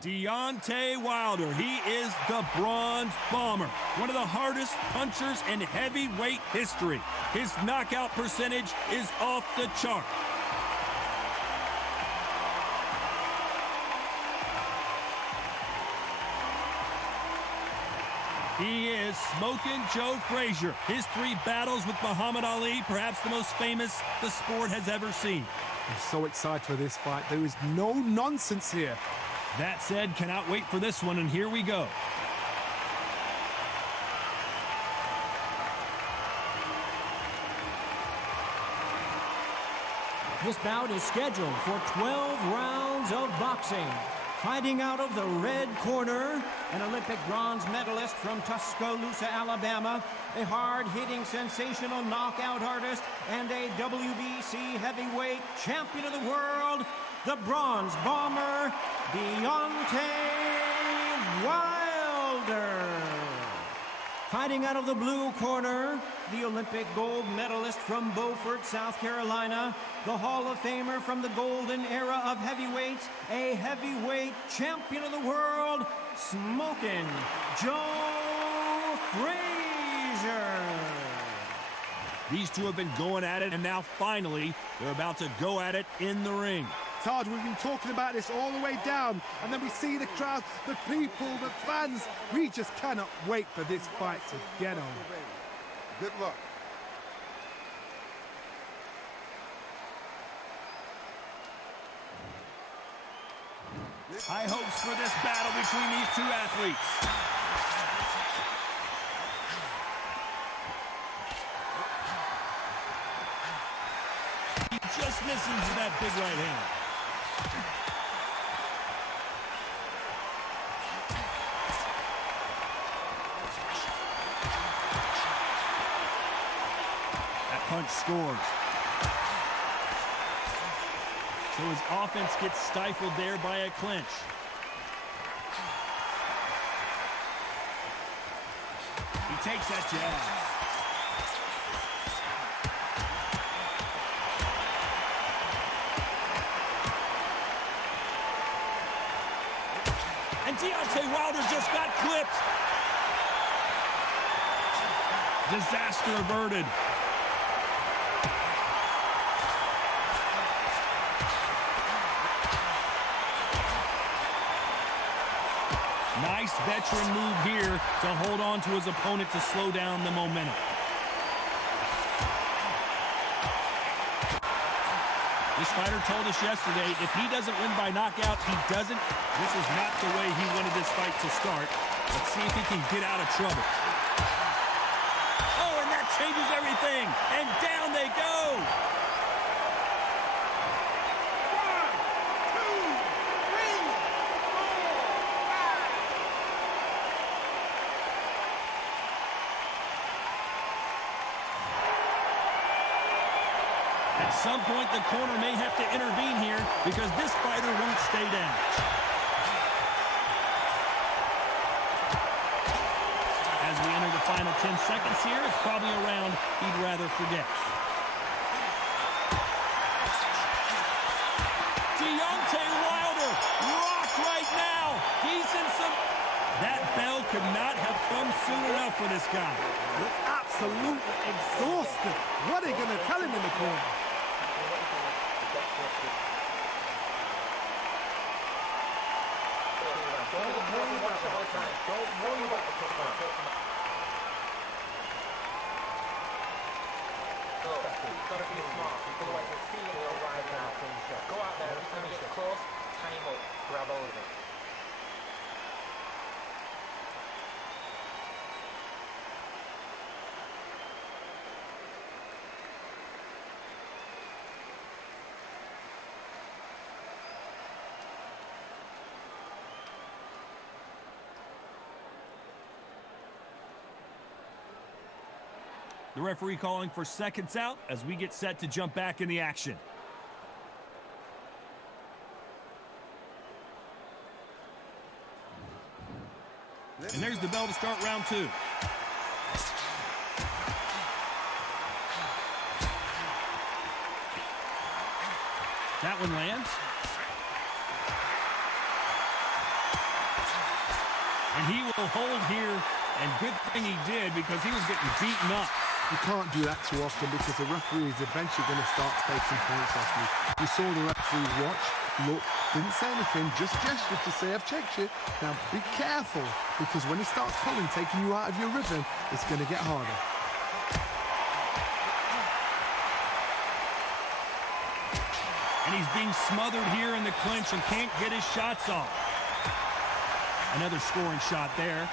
Deontay Wilder, he is the Bronze Bomber, one of the hardest punchers in heavyweight history. His knockout percentage is off the chart. He is Smokin' Joe Frazier. His 3 battles with Muhammad Ali, perhaps the most famous the sport has ever seen. I'm so excited for this fight. There is no nonsense here. That said, cannot wait for this one, and here we go. This bout is scheduled for 12 rounds of boxing. Fighting out of the red corner, an Olympic bronze medalist from Tuscaloosa, Alabama, a hard-hitting, sensational knockout artist, and a WBC heavyweight champion of the world, the Bronze Bomber, Deontay Wilder. Fighting out of the blue corner, the Olympic gold medalist from Beaufort, South Carolina, the Hall of Famer from the golden era of heavyweights, a heavyweight champion of the world, Smokin' Joe Frazier. These two have been going at it, and now finally, they're about to go at it in the ring. Taj, we've been talking about this all the way down, and then we see the crowd, the people, the fans. We just cannot wait for this fight to get on. Good luck. High hopes for this battle between these two athletes. He just misses that big right hand. That punch scores. So his offense gets stifled there by a clinch. He takes that jab. And Deontay Wilder just got clipped. Disaster averted. Nice veteran move here to hold on to his opponent to slow down the momentum. This fighter told us yesterday, if he doesn't win by knockout, he doesn't. This is not the way he wanted this fight to start. Let's see if he can get out of trouble. Oh, and that changes everything. And down they go. At some point, the corner may have to intervene here because this fighter won't stay down. As we enter the final 10 seconds here, it's probably a round he'd rather forget. Deontay Wilder, rock right now. He's in some... That bell could not have come soon enough for this guy. Look absolutely exhausted. What are you going to tell him in the corner? Don't worry about the top one. You've got to be smart. Otherwise, you're feeling your right now. Go out there, every time you get close, time up, grab hold of it. The referee calling for seconds out as we get set to jump back in the action. And there's the bell to start round 2. That one lands. And he will hold here, and good thing he did because he was getting beaten up. You can't do that too often because the referee is eventually going to start taking points off you. You saw the referee watch, look, didn't say anything, just gestured to say, I've checked you. Now be careful, because when he starts pulling, taking you out of your rhythm, it's going to get harder. And he's being smothered here in the clinch and can't get his shots off. Another scoring shot there.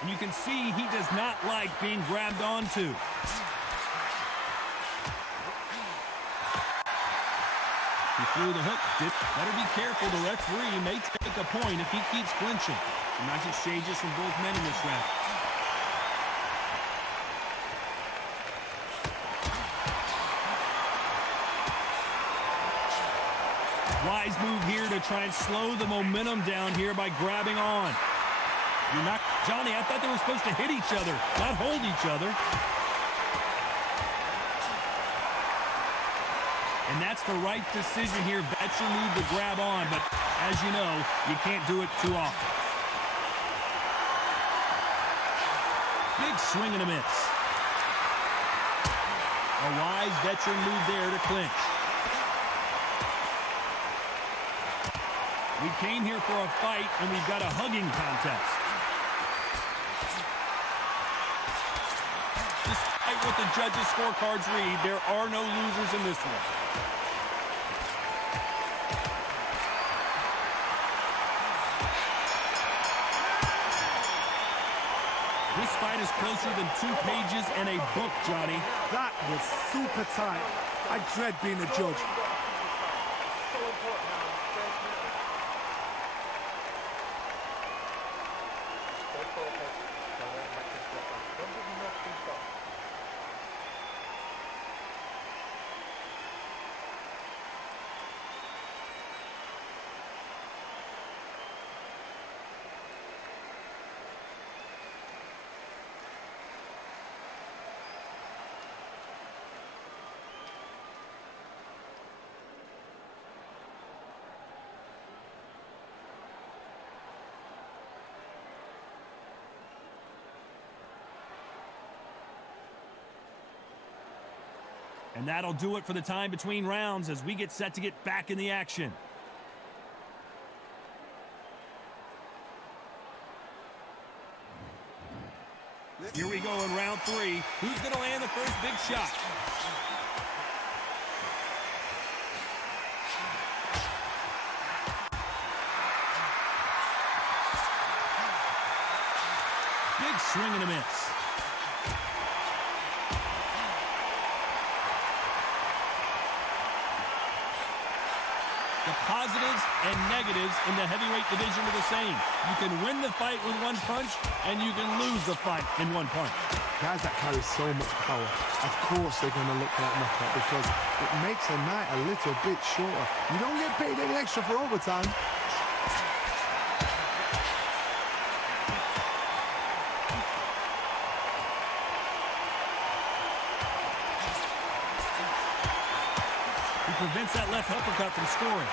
And you can see he does not like being grabbed onto. He threw the hook. Better be careful. The referee may take a point if he keeps clinching. Some nice exchanges from both men in this round. Wise move here to try and slow the momentum down here by grabbing on. You're not, Johnny, I thought they were supposed to hit each other, not hold each other. And that's the right decision here. That's your move to grab on, but as you know, you can't do it too often. Big swing and a miss. A wise veteran move there to clinch. We came here for a fight, and we've got a hugging contest. Despite what the judges' scorecards read, there are no losers in this one. This fight is closer than 2 pages and a book, Johnny. That was super tight. I dread being a judge. And that'll do it for the time between rounds as we get set to get back in the action. Here we go in round 3. Who's going to land the first big shot? Big swing and a miss. The positives and negatives in the heavyweight division are the same. You can win the fight with one punch, and you can lose the fight in one punch. Guys that carry so much power, of course they're going to look for that knockout because it makes a night a little bit shorter. You don't get paid any extra for overtime. Prevents that left uppercut from scoring.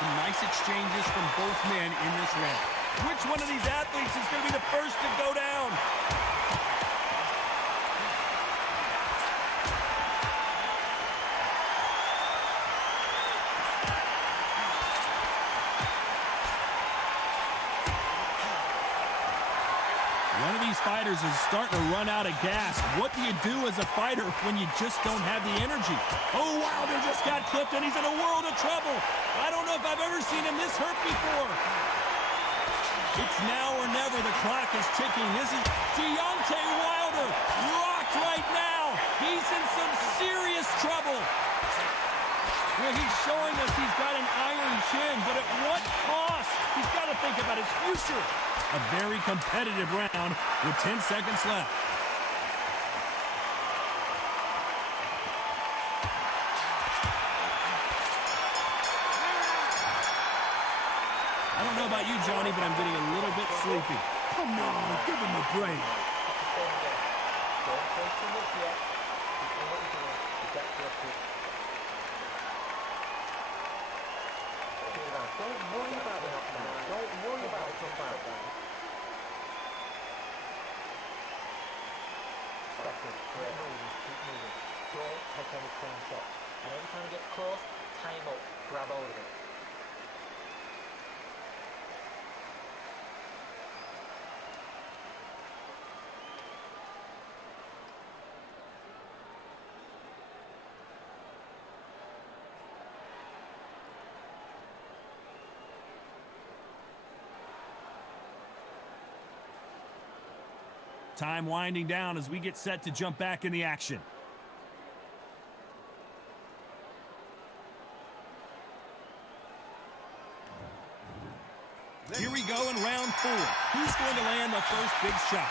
Some nice exchanges from both men in this round. Which one of these athletes is going to be the first to go down? One of these fighters is starting to run out of gas. What do you do as a fighter when you just don't have the energy? Oh, Wilder just got clipped, and he's in a world of trouble. I don't know if I've ever seen him this hurt before. It's now or never. The clock is ticking. This is Deontay Wilder, rocked right now. He's in some serious trouble. Well, he's showing us he's got an iron chin, but at what cost? He's got to think about his future. A very competitive round with 10 seconds left. I don't know about you, Johnny, but I'm getting a little bit sleepy. Come on, give him a break. get to a kick. Don't worry about the knockdown. Don't worry about the tough out. Second, keep moving. Don't take any clean shots. And every time you get close, time up, grab hold of it. Time winding down as we get set to jump back in the action. Here we go in round 4. Who's going to land the first big shot?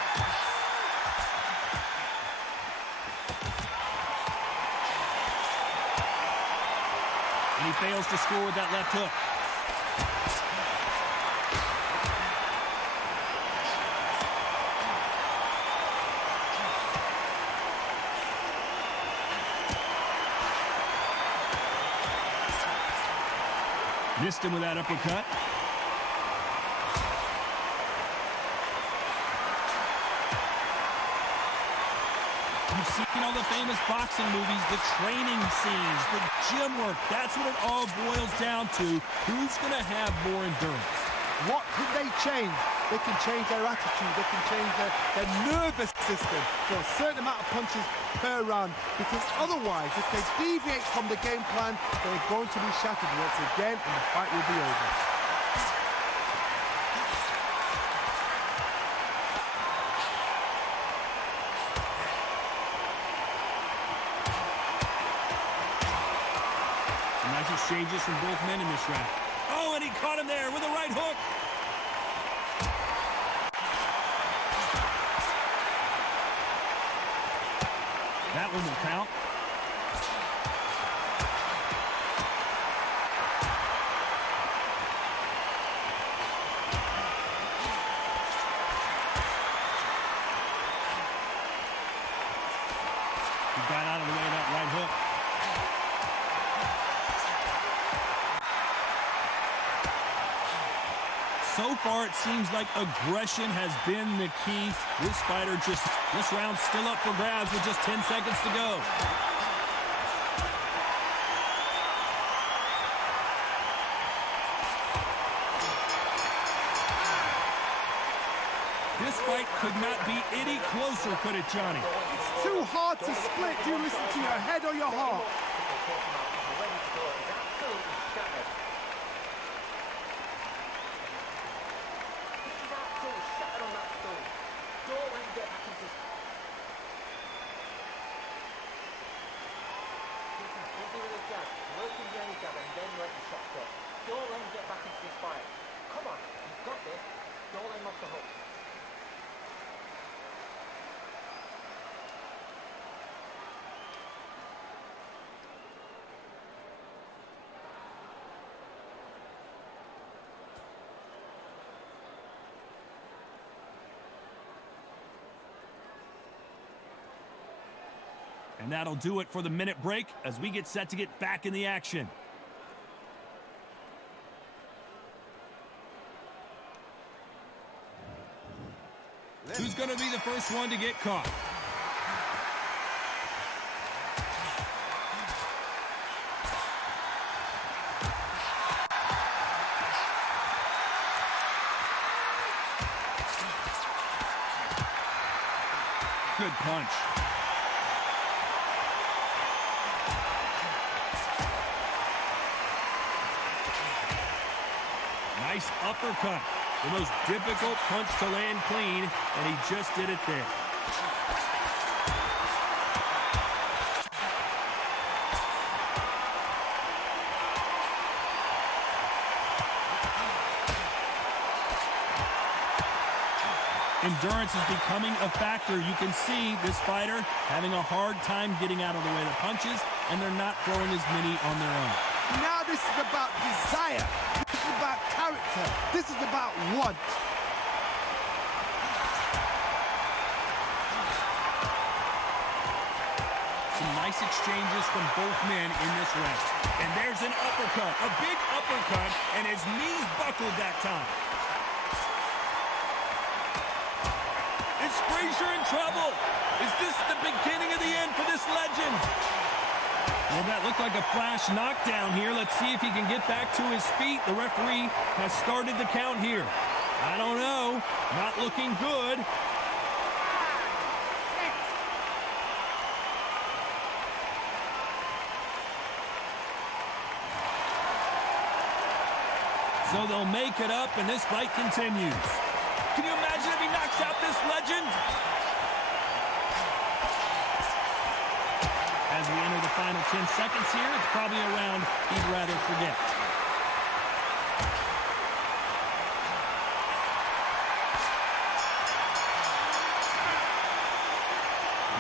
And he fails to score with that left hook. Missed him with that uppercut. You've seen all the famous boxing movies, the training scenes, the gym work. That's what it all boils down to. Who's going to have more endurance? What can they change? They can change their attitude. They can change their nervous system for a certain amount of punches per round. Because otherwise, if they deviate from the game plan, they're going to be shattered once again and the fight will be over. Some nice exchanges from both men in this round. Oh, and he caught him there with a right hook. That one will count. He got out of the way of that right hook. So far, it seems like aggression has been the key. This round's still up for grabs with just 10 seconds to go. This fight could not be any closer, could it, Johnny? It's too hard to split. Do you listen to your head or your heart? And that'll do it for the minute break as we get set to get back in the action. Who's going to be the first one to get caught? Good punch. Nice uppercut. The most difficult punch to land clean, and he just did it there. Endurance is becoming a factor. You can see this fighter having a hard time getting out of the way of the punches, and they're not throwing as many on their own. Now this is about desire. This is about character. This is about want. Some nice exchanges from both men in this round. And there's an uppercut, a big uppercut, and his knees buckled that time. Is Frazier in trouble? Is this the beginning of the end for this legend? Well, that looked like a flash knockdown here. Let's see if he can get back to his feet. The referee has started the count here. I don't know. Not looking good. So they'll make it up, and this fight continues. Can you imagine if he knocks out this legend? As we enter the final 10 seconds here, it's probably a round he'd rather forget.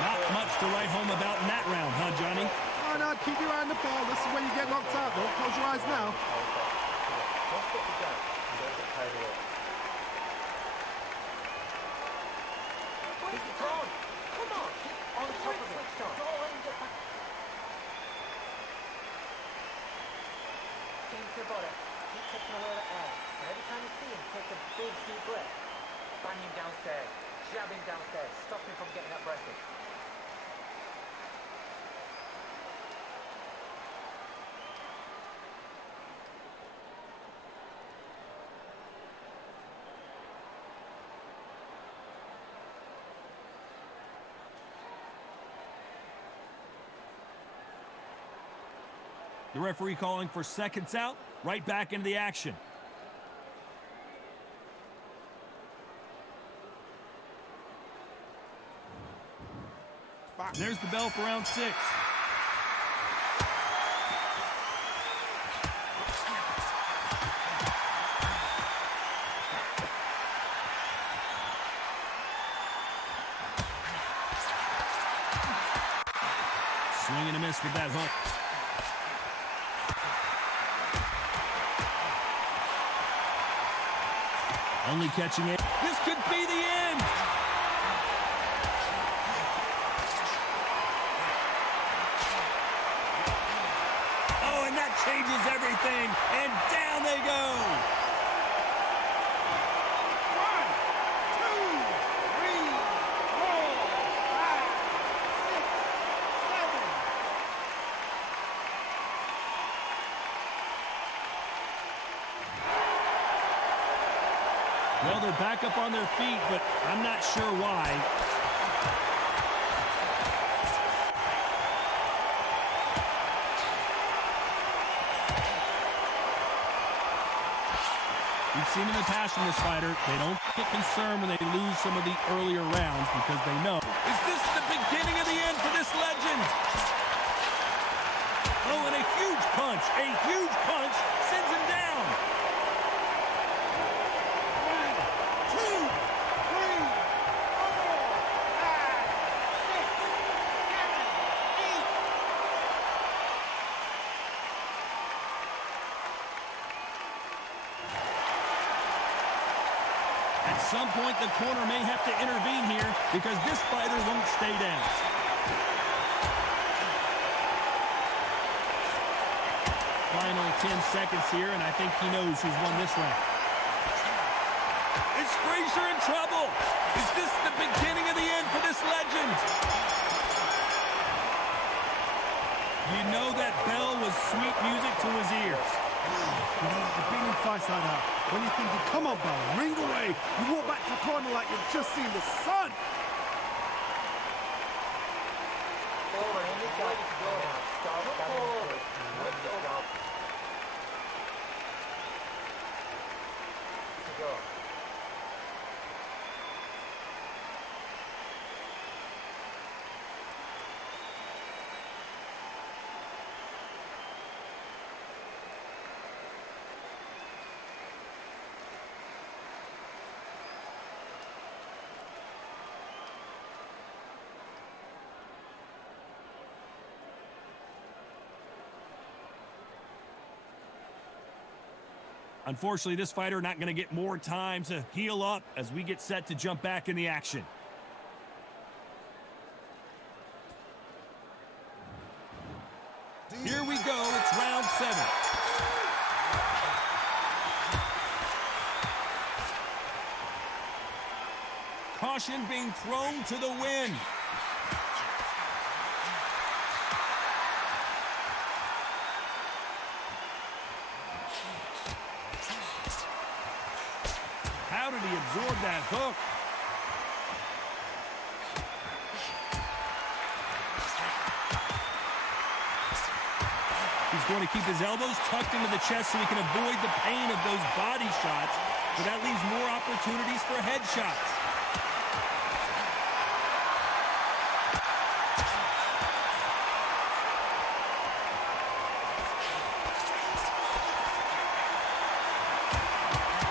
Not much to write home about in that round, huh, Johnny? Oh, no, keep your eye on the ball. This is when you get knocked out. Don't close your eyes now. Don't put the gun. Don't get carried away. Keep it on. Come on. Keep on top of it. Go and get back. Into the body. Keep taking away the air. And every time you see him, take a big, deep breath. Bang him downstairs. Jab him downstairs. Stop him from getting that breath in. The referee calling for seconds out, right back into the action. There's the bell for round 6. Swing and a miss with that hook. Only catching it. This could be the end. Oh, and that changes everything. And down they go. 1, 2, 3, 4, 5, 6, 7. Well, they're back up on their feet, but I'm not sure why. We've seen in the past from this fighter, they don't get concerned when they lose some of the earlier rounds because they know. Is this the beginning of the end for this legend? Oh, and a huge punch sends him down. 1, 2, 3, 4, 5, 6, 7, 8. At some point, the corner may have to intervene here because this fighter won't stay down. Final 10 seconds here, and I think he knows who's won this round. Is Frazier in trouble? Is this the beginning of the end for this legend? You know that bell was sweet music to his ears. You know, I've been in fights like that. When you're thinking, come on, Bell, ring away. You walk back to the corner like you've just seen the sun. Over, and you got to go now. Stop. Let's go. To go. Unfortunately, this fighter not going to get more time to heal up as we get set to jump back in the action. 7. Caution being thrown to the wind. How did he absorb that hook? He's going to keep his elbows tucked into the chest so he can avoid the pain of those body shots, but that leaves more opportunities for headshots.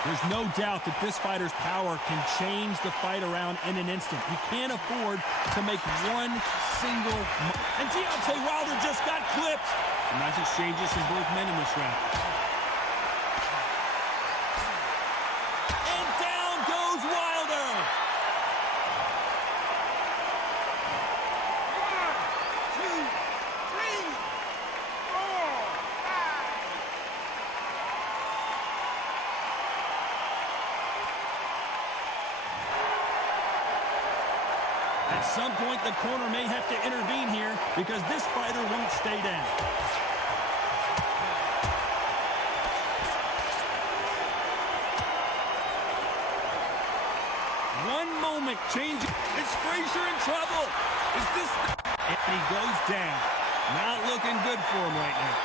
There's no doubt that this fighter's power can change the fight around in an instant. He can't afford to make one single... And Deontay Wilder just got clipped. Some nice exchanges from both men in this round. And down goes Wilder. At some point, the corner may have to intervene here because this fighter won't stay down. One moment changes. Is Frazier in trouble? Is this... And he goes down. Not looking good for him right now.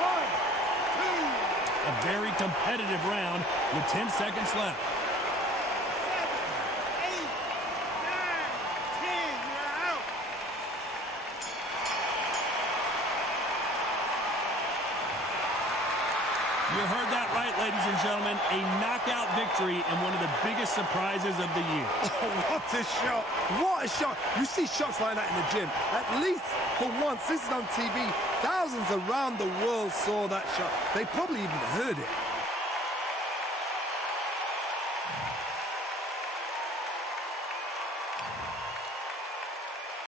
1, 2. A very competitive round with 10 seconds left. You heard that right, ladies and gentlemen. A knockout victory and one of the biggest surprises of the year. Oh, what a shot. What a shot. You see shots like that in the gym. At least for once, this is on TV. Thousands around the world saw that shot. They probably even heard it.